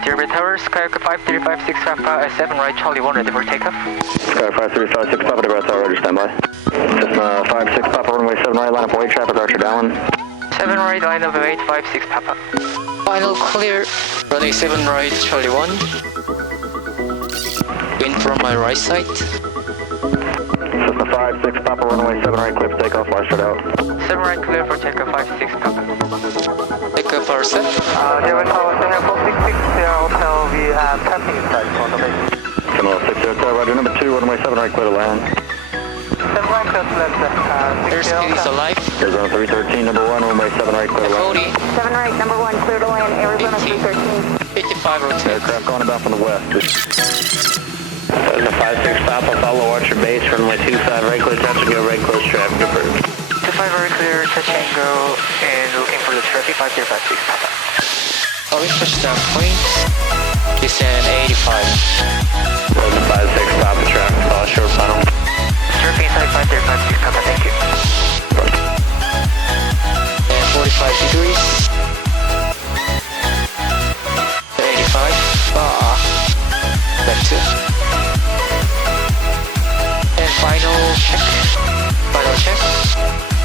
Dearby Tower, Skyhawk 5356 Papa 7 right, Charlie 1 ready for takeoff. Sky 5356 Papa, Dearby Tower, Roger, standby. Cessna 56 Papa, runway 7 right, line up weight, traffic, Archer down. 7 right, line up 856 Papa. Final clear, runway 7 right, Charlie 1. Wind from my right side. Cessna 56 Papa, runway 7 right, clear for takeoff, fly straight out. 7 right, clear for takeoff 56 Papa. Takeoff our set. Dearby Tower, 7466 Hotel, we have camping inside on the base. 7060 clear, Roger, number 2, runway 7 right, clear to land. 7 right, clear to land, airspeed is alive. Arizona 313, number 1, runway 7 right, clear to land. 7 right, number 1, clear to land, Arizona 313. 55 rotate. Aircraft going about from the west. Cessna 56 Papa, follow Archer base, runway 25 right, clear, touch and go, right, close traffic approved. 25 very clear, touch and go, and looking for the traffic 5056 Papa. Orange touchdown point, descend 85. Cessna 56 Papa, traffic, call short final. Traffic inside 5056 Papa, thank you. And 45 degrees. 85, left 2. And final check. Final check.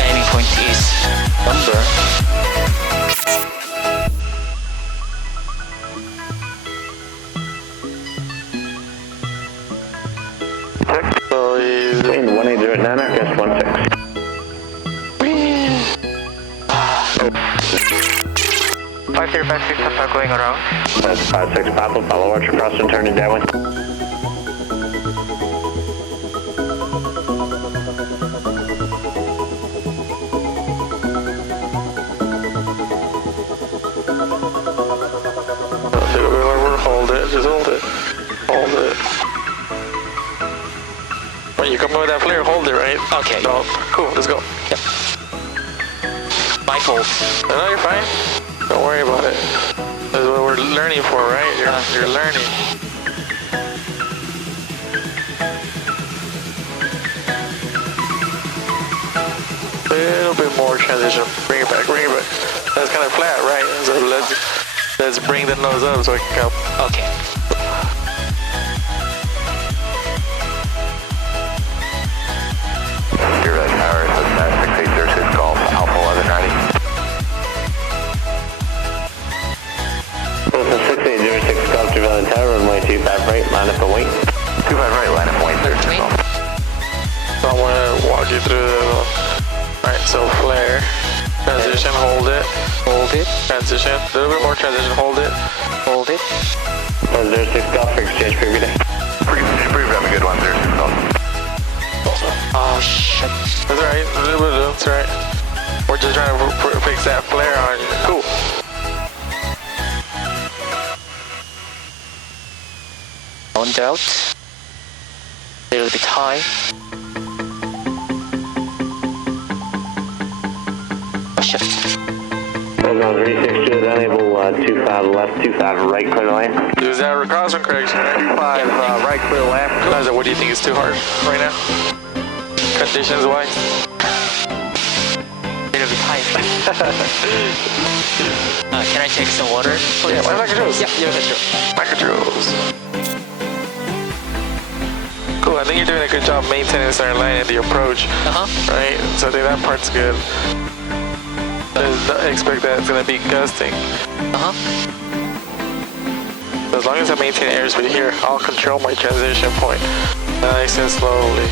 Aiming point is number. Check. So he's in 180 at Nana, guess 16. 5056 Papa going around. That's 56 Papa, follow Archer cross and turning downwind. Hold it, just hold it. Hold it. When you come with that flare, hold it, right? Okay. No, cool, let's go. Yep. My fault. No, you're fine. Don't worry about it. That's what we're learning for, right? You're learning. A little bit more transition. Bring it back, bring it back. That's kind of flat, right? So let's bring the nose up so it can come. Okay. Dearby Tower, Cessna 6806 Golf, Alpha 1190. Cessna 6806 Golf, Dearby Tower, runway 25 right, line up and wait. 25 right, line up weight, 13 Golf. So I'm gonna walk you through the... Alright, so flare. Transition, hold it. Hold it. Transition. A little bit more transition, hold it. Hold it. 06 Golf for exchange preview day. Preview, have a good one, 06 Golf. Oh shit. That's alright, that's alright. We're just trying to fix that flare on you. Cool. On doubt. A little bit high. Oh shit. Cessna 362 is unable, 25 left, 25 right, clear to land. Is that a crosswind correction, right? 5 right, clear left. Liza, what do you think is too hard right now? Conditions wise? A little bit high. Can I take some water? Yeah, my microdrills. Yeah, that's true. Microdrills. Cool, I think you're doing a good job maintaining certain line at the approach. Right? So I think that part's good. Don't expect that it's gonna be gusting. As long as I maintain airspeed here, I'll control my transition point nice and slowly.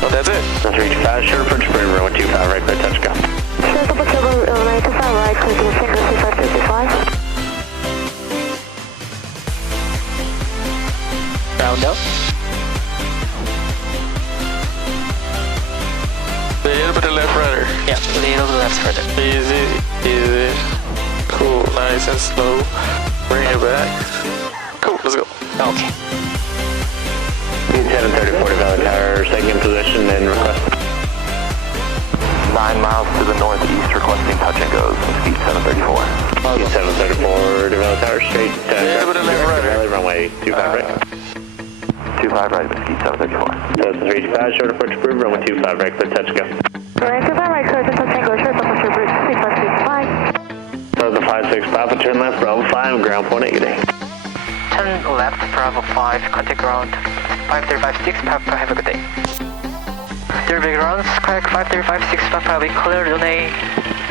Well, that's it. Let's reach 5 short approach, Braver, 125 right, clear, touch, go. Double trouble, 95 right, clear to descend, C555. Round up. A little bit of left rudder. Yeah, little left rudder. Easy, easy. Cool, nice and slow. Bring it back. Cool, let's go. Okay. Need 730 Valley Tower, second position and request. 9 miles to the northeast, requesting touch and goes, speed 734. Bravo. 734, develop tower straight. Yeah, but left rudder. Runway 25 right. 25 right, Whiskey 734. Cessna 325, short approach approved, runway 25 right, clear touch, go. Runway 25 right, clear to Tango, short approach approved, 6565. So the 56 Papa, turn left, Bravo 5, ground point 80. Turn left, Bravo 5, contact ground 5356 Papa, have a good day. Derby grounds, correct 5356 Papa, we cleared runway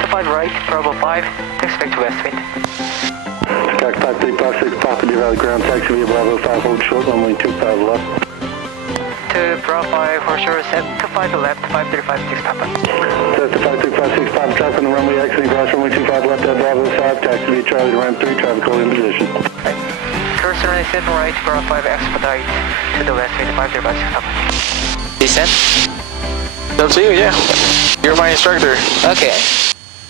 25 right, Bravo 5, expect to west wind. Skype 5356 Papa, develop ground taxi via Bravo 5, hold short, runway 25 left. To Bravo 5, for sure, set 25 left, 5356 Papa. Cessna 5356 Papa, traffic on the runway exiting cross runway 25 left at Bravo 5, taxi via Charlie to ramp 3, traffic hold in position. Course runway 7 right, Bravo 5, expedite to the west wind, 5356 Papa. Descent? It's up to you, yeah. You're my instructor. Okay.